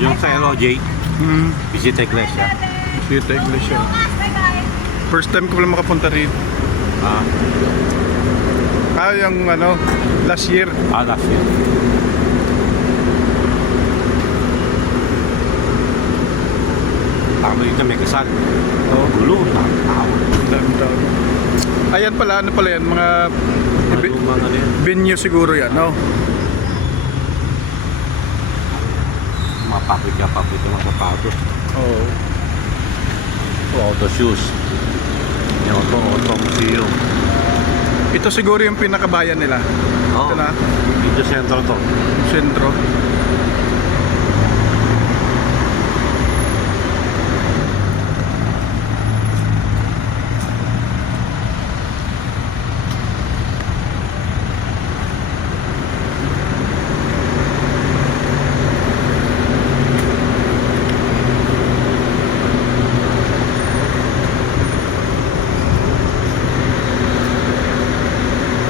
Yung sa LOJ, Hmm. Visita Iglesia. Visita Iglesia. First time ko pala makapunta rin. Ah, Yung ano, last year. last year. Tama dito may kasal. Oh, Gulo, tao. dami tao. Ayan pala, ano pala yan, mga Mga ano yan. venue siguro yan, no? Mga paprika mga sapatos. Oo. Auto shoes. Yung auto museum. Ito siguro yung pinakabayan nila. Oo. Ito na, Dito sentro to. sentro.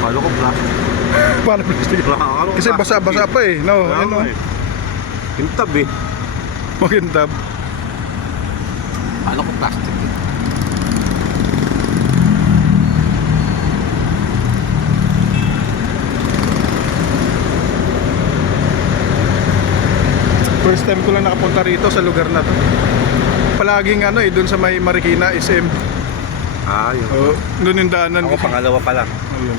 Palo ko plastic. Paano plastic? Kasi basa-basa pa eh, no? Ano? Hintab eh. Magintab. Palo ko plastic eh. First time ko lang nakapunta rito sa lugar na to. Palaging ano eh, dun sa may Marikina, SM. Yun. Oh, dun yung daanan. Ako pangalawa pa lang. Ayun.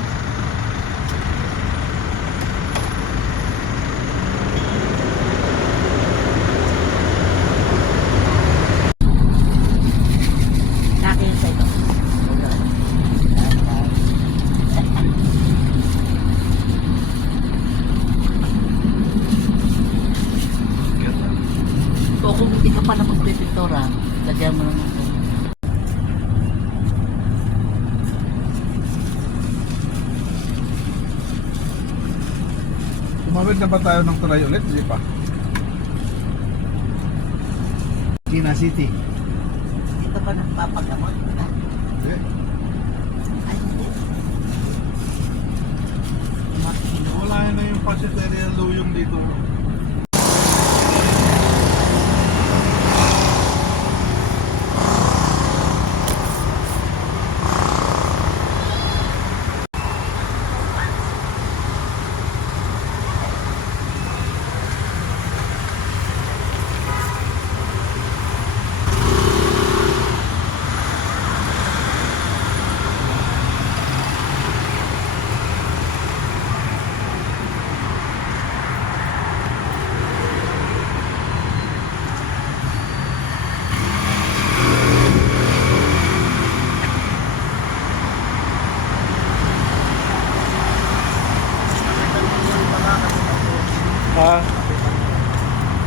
Nakita ito. So kung hindi ka pa na magpipintura, lagyan mo naman ito. Tumawid na ba tayo ng tulay ulit? Hindi pa. Kina City. Dito ba nagpapagamot? Okay. Ay, hindi. Makino. Wala na yung Pansiteria Luyong dito.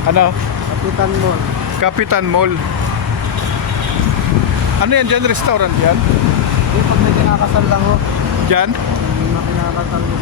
Ano? Kapitan mo. Kapitan Mall. Ano yan dyan? Restaurant yan? Yung pag may kinakasal lang ho. Dyan? May mga kinakasal mo.